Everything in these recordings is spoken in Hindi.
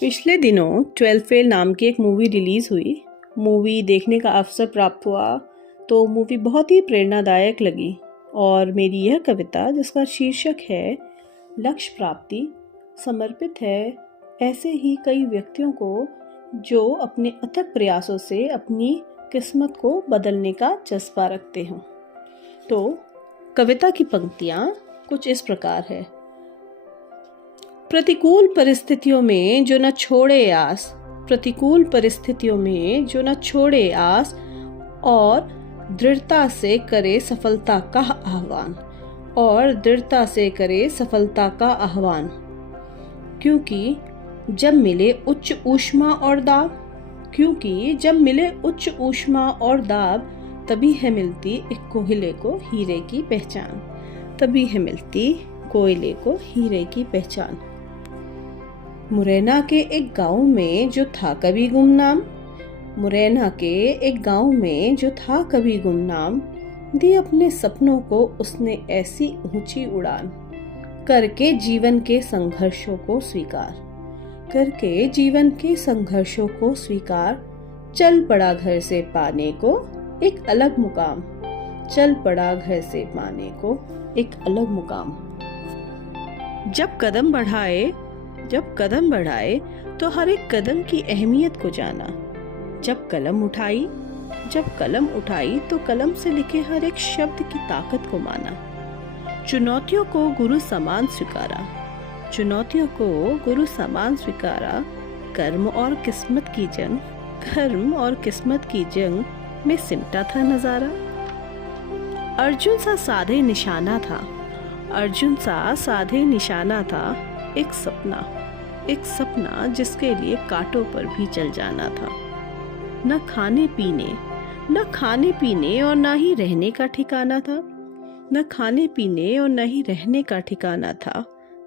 पिछले दिनों 12 फेल नाम की एक मूवी रिलीज़ हुई। मूवी देखने का अवसर प्राप्त हुआ तो मूवी बहुत ही प्रेरणादायक लगी और मेरी यह कविता, जिसका शीर्षक है लक्ष्य प्राप्ति, समर्पित है ऐसे ही कई व्यक्तियों को जो अपने अथक प्रयासों से अपनी किस्मत को बदलने का जज्बा रखते हों। तो कविता की पंक्तियाँ कुछ इस प्रकार है। प्रतिकूल परिस्थितियों में जो न छोड़े आस, प्रतिकूल परिस्थितियों में जो न छोड़े आस और दृढ़ता से करे सफलता का आह्वान, और दृढ़ता से करे सफलता का आह्वान। क्योंकि जब मिले उच्च ऊष्मा और दाब, क्योंकि जब मिले उच्च ऊष्मा और दाब, तभी है मिलती एक कोयले को हीरे की पहचान, तभी है मिलती कोयले को हीरे की पहचान। मुरैना के एक गांव में जो था कभी गुमनाम, मुरैना के एक गांव में जो था कभी गुमनाम, दी अपने सपनों को उसने ऐसी ऊंची उड़ान, करके जीवन के संघर्षों को स्वीकार, करके जीवन के संघर्षों को स्वीकार, चल पड़ा घर से पाने को एक अलग मुकाम, चल पड़ा घर से पाने को एक अलग मुकाम। जब कदम बढ़ाए तो हर एक कदम की अहमियत को जाना, जब कलम उठाई तो कलम से लिखे हर एक शब्द की ताकत को माना। चुनौतियों को गुरु समान स्वीकारा, चुनौतियों को गुरु समान स्वीकारा, कर्म और किस्मत की जंग, कर्म और किस्मत की जंग में सिमटा था नजारा। अर्जुन सा साधे निशाना था, अर्जुन सा साधे निशाना था, एक सपना जिसके लिए कांटों पर भी चल जाना था। न खाने पीने और ना ही रहने का ठिकाना था, न खाने पीने और न ही रहने का ठिकाना था।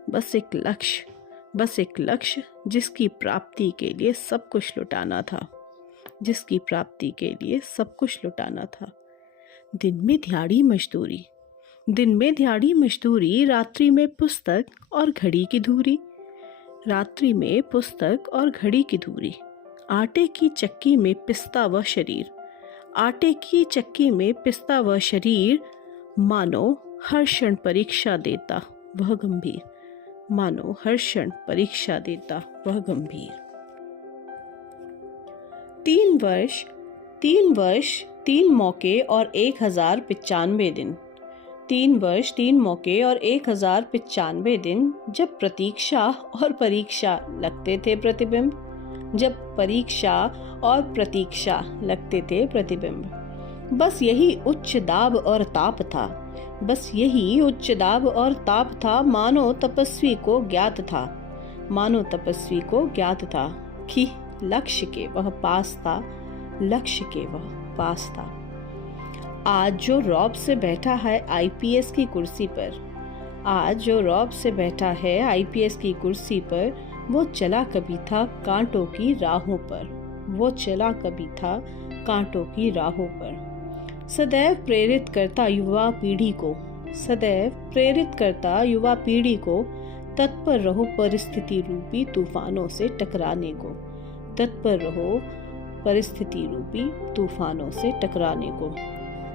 बस एक लक्ष्य जिसकी प्राप्ति के लिए सब कुछ लुटाना था, जिसकी प्राप्ति के लिए सब कुछ लुटाना था। दिन में दिहाड़ी मजदूरी, रात्रि में पुस्तक और घड़ी की धूरी, रात्रि में पुस्तक और घड़ी की धूरी। आटे की चक्की में पिसता वह शरीर, आटे की चक्की में पिसता वह शरीर, मानो हर क्षण परीक्षा देता वह गंभीर, मानो हर क्षण परीक्षा देता वह गंभीर। 3 वर्ष 3 मौके और 1095 दिन, 3 वर्ष 3 मौके और 1095 दिन, जब प्रतीक्षा और परीक्षा लगते थे प्रतिबिंब, जब परीक्षा और प्रतीक्षा लगते थे प्रतिबिंब। बस यही उच्च दाब और ताप था, बस यही उच्च दाब और ताप था, मानो तपस्वी को ज्ञात था, मानो तपस्वी को ज्ञात था कि लक्ष्य के वह पास था, लक्ष्य के वह पास था। आज जो रौब से बैठा है आईपीएस की कुर्सी पर, आज जो रौब से बैठा है आईपीएस की कुर्सी पर, वो चला कभी था कांटों की राहों पर, वो चला कभी था कांटों की राहों पर। सदैव प्रेरित करता युवा पीढ़ी को, सदैव प्रेरित करता युवा पीढ़ी को, तत्पर रहो परिस्थिति रूपी तूफानों से टकराने को, तत्पर रहो परिस्थिति रूपी तूफानों से टकराने को।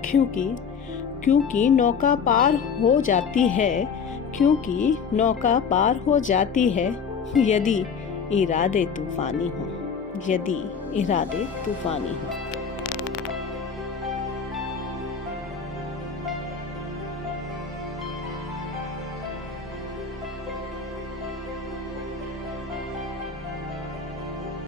क्योंकि नौका पार हो जाती है, क्योंकि नौका पार हो जाती है, यदि इरादे तूफानी हो, यदि इरादे तूफानी हो।